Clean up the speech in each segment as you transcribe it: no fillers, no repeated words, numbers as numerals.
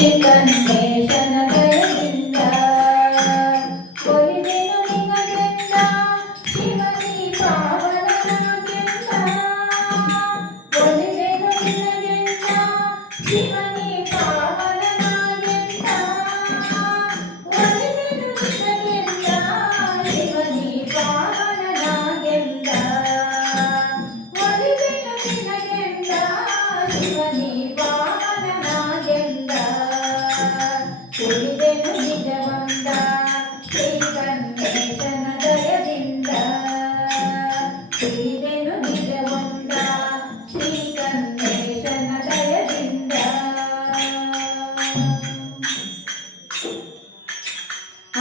ಶ್ರೀಕಂಠೇಶನ ದಯದಿಂದ ಒಲಿದೆನು ನಿನಗೆಂದ ಶಿವನಿ ಪಾವನನಾಗೆಂದ ಒಲಿದೆನು ನಿನಗೆಂದ ಶಿವನಿ ಪಾವನನಾಗೆಂದ ಒಲಿದೆನು ನಿನಗೆಂದ ಶಿವನಿ ಪಾವನನಾಗೆಂದ ಒಲಿದೆನು ನಿನಗೆಂದ ಶಿವನಿ ಪಾವನನಾಗೆಂದ ತಿಳಿದೆನು ನಿಜವಂದ ಶ್ರೀಕಂಠೇಶನ ದಯದಿಂದ ತಿಳಿದೆನು ನಿಜವಂದ ಶ್ರೀಕಂಠೇಶನ ದಯದಿಂದ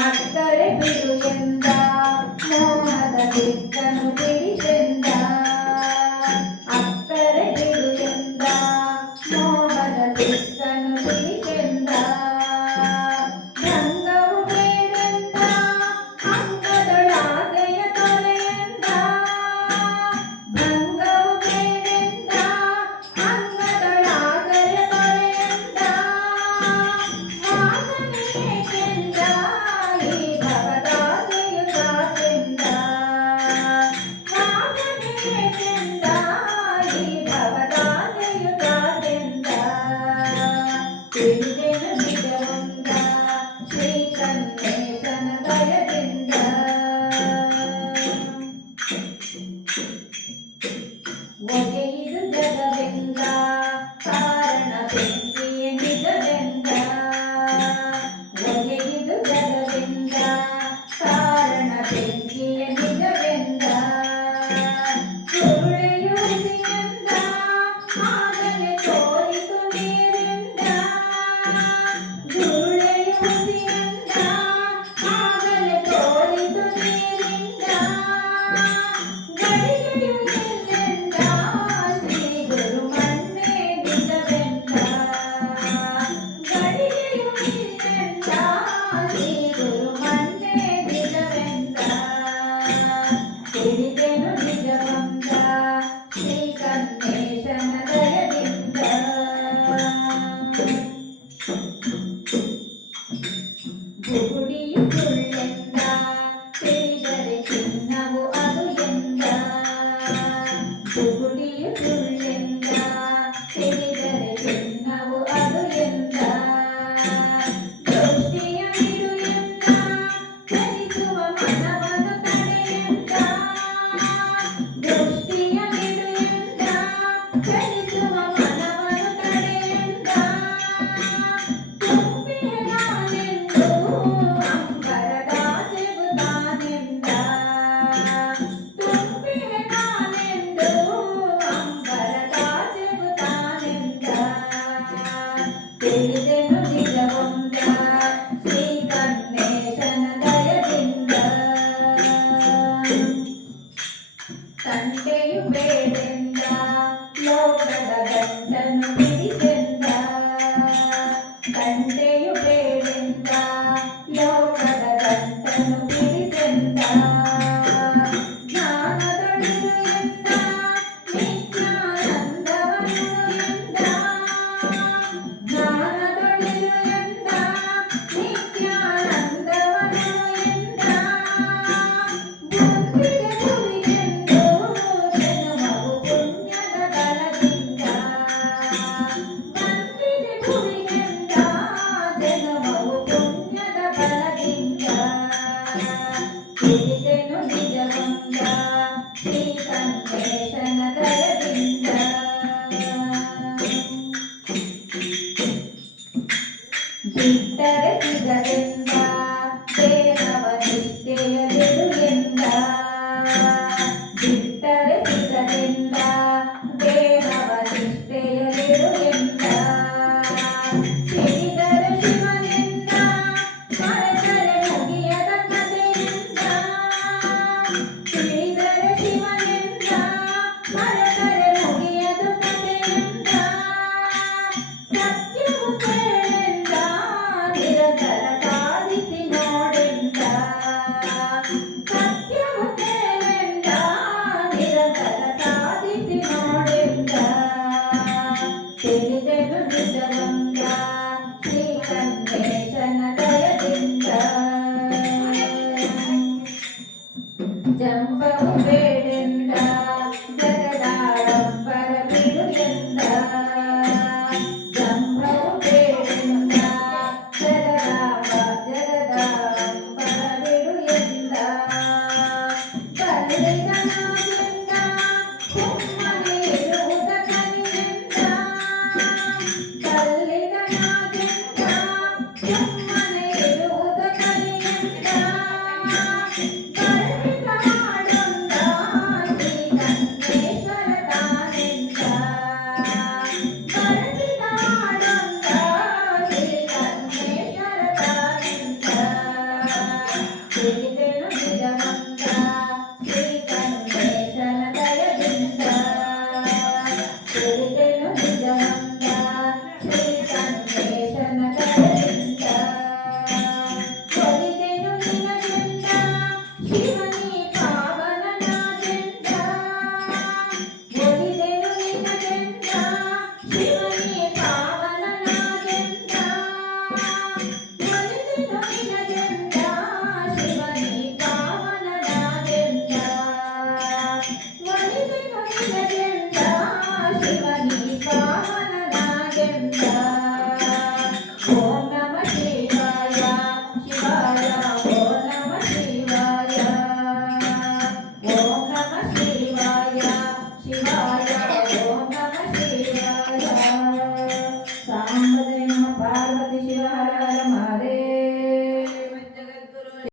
ಅಕ್ಕರೆ ಬಿಡು ಎಂದ ಮೋಹದ ದಿಕ್ಕನು ತಿಳಿದೆಂದ ಅಕ್ಕರೆ ಬಿಡು ಎಂದ ಮೋಹದ ದಿಕ್ಕನು ತಿಳಿದೆಂದ ಭಂಗವು ಬೇಡೆಂದ ಅಂಗದೊಳಾಸೆಯ ತೊರೆಯೆಂದ ಭಂಗವು ಬೇಡೆಂದ ಅಂಗದೊಳಾಸೆಯ ತೊರೆಯೆಂದ ವಾಸನೆಯೇಕೆಂದ ಈ ಭವದಾಸೆಯು ಸಾತೆಂದ ವಾಸನೆಯೇಕೆಂದ ಈ ಭವದಾಸೆಯು ಸಾತೆಂದ ತಿಳಿದೆನು ನಿಜವಂದ ಶ್ರೀಕಂಠೇಶನ ದಯದಿಂದ ಒಗೆಯಿದು ಜಗವೆಂದ ಕಾರಣ ಬೆಂಕಿಯ ನಿಜವೆಂದ ಒಗೆಯಿದು ಜಗವೆಂದ ಕಾರಣ ಬೆಂಕಿಯ ನಿಜವೆಂದ ಸುರುಳೆಯುಸಿಯೆಂದ ಆಗಲೇ ತೋರಿಸು ನೀರಿಂದ ಸುರುಳೆಯುಸಿಯೆಂದ ಆಗಲೇ ತೋರಿಸು ನೀರಿಂದ ಗಡಿಗೆಯು ಎಲ್ಲೆಂದ ಶ್ರೀ ಗುರು ಮನ್ನೇ ನಿಜವೆಂದ ಗಡಿಗೆಯು ಎಲ್ಲೆಂದ ಶ್ರೀ ಗುರು ಮನ್ನೇ ನಿಜವೆಂದ ತಿಳಿದೆನು ನಿಜವಂದ ಶ್ರೀಕಂಠೇಶನ ದಯದಿಂದ ಬುಗುಡಿಯು ಸುಳ್ಳೆಂದ ತಿಳಿದರೆ ಚಿನ್ನವು ಅದು ಎಂದ ಬುಗುಡಿಯು ಸುಳ್ಳೆಂದ ತಿಳಿದರೆ ಚಿನ್ನವು ಅದು ಎಂದ ದೃಷ್ಟಿಯ ಬಿಡು ಎಂದ ಚಲಿಸುವ ಮನವನ್ನು ತಡೆಯೆಂದ ದೃಷ್ಟಿಯ ಬಿಡು ಎಂದ ಚಲಿಸುವ ಮನವನ್ನು ತಡೆಯೆಂದ ತುಂಬಿಯ ನಾನೆಂದು ಅಂಬರದಾಚೆಗೂ ತಾನೆಂದ ತುಂಬಿಯ ನಾನೆಂದು ಅಂಬರದಾಚೆಗೂ ತಾನೆಂದ ತಿಳಿದೆನು ನಿಜವಂದ ಶ್ರೀಕಂಠೇಶನ ದಯದಿಂದ ತಂಟೆಯು ಬೇಡೆಂದ ಲೋಕದ ಗಂಟನ್ನು ಬಿಡಿಸೆಂದ ತಂಟೆಯು ಬೇಡೆಂದ ಲೋಕದ ಗಂಟನ್ನು ಬಿಡಿಸೆಂದ ಜ್ಞಾನದೊಳಿರು ಎಂದ ನಿತ್ಯಾನಂದವನು ಎಂದ ಜ್ಞಾನದೊಳಿರು ಎಂದ ನಿತ್ಯಾನಂದವನು ಎಂದ ಬುದ್ಧಿಗೆ ಗುರಿಯೆಂದು ಜನುಮವು ಪುಣ್ಯದ ಬಲದಿಂದ ಬಂದಿದೆ ಗುರಿಯೆಂದ ಜನುಮವು ಪುಣ್ಯದ ಬಲದಿಂದ ತಿಳಿದೆನು ನಿಜವಂದ ಶ್ರೀಕಂಠೇಶನ ದಯದಿಂದ ಬಿಟ್ಟರೆ ಸಿಗದೆಂದ ದೇಹವ ನಿಷ್ಠೆಯಲಿಡು ಎಂದ ಬಿಟ್ಟರೆ ಸಿಗದೆಂದ ದೇಹವ ನಿಷ್ಠೆಯಲಿಡು ಎಂದ ತಿಳಿದರೆ ಶಿವನೆಂದ ಮರೆತರೆ ಮುಗಿಯದ ಕಥೆಯಿಂದ ತಿಳಿದರೆ ಶಿವನೆಂದ ಮರೆತರೆ ಮುಗಿಯದ ಕಥೆಯಿಂದ ಸತ್ಯವು ಕೇಳೆಂದ ನಿರಂತರ ಸಾಧಿಸಿ ನೋಡೆಂದ ಸತ್ಯವು ಕೇಳೆಂದ ನಿರಂತರ ಸಾಧಿಸಿ ನೋಡೆಂದ ತಿಳಿದೆನು ನಿಜವಂದ ನಿನ್ನ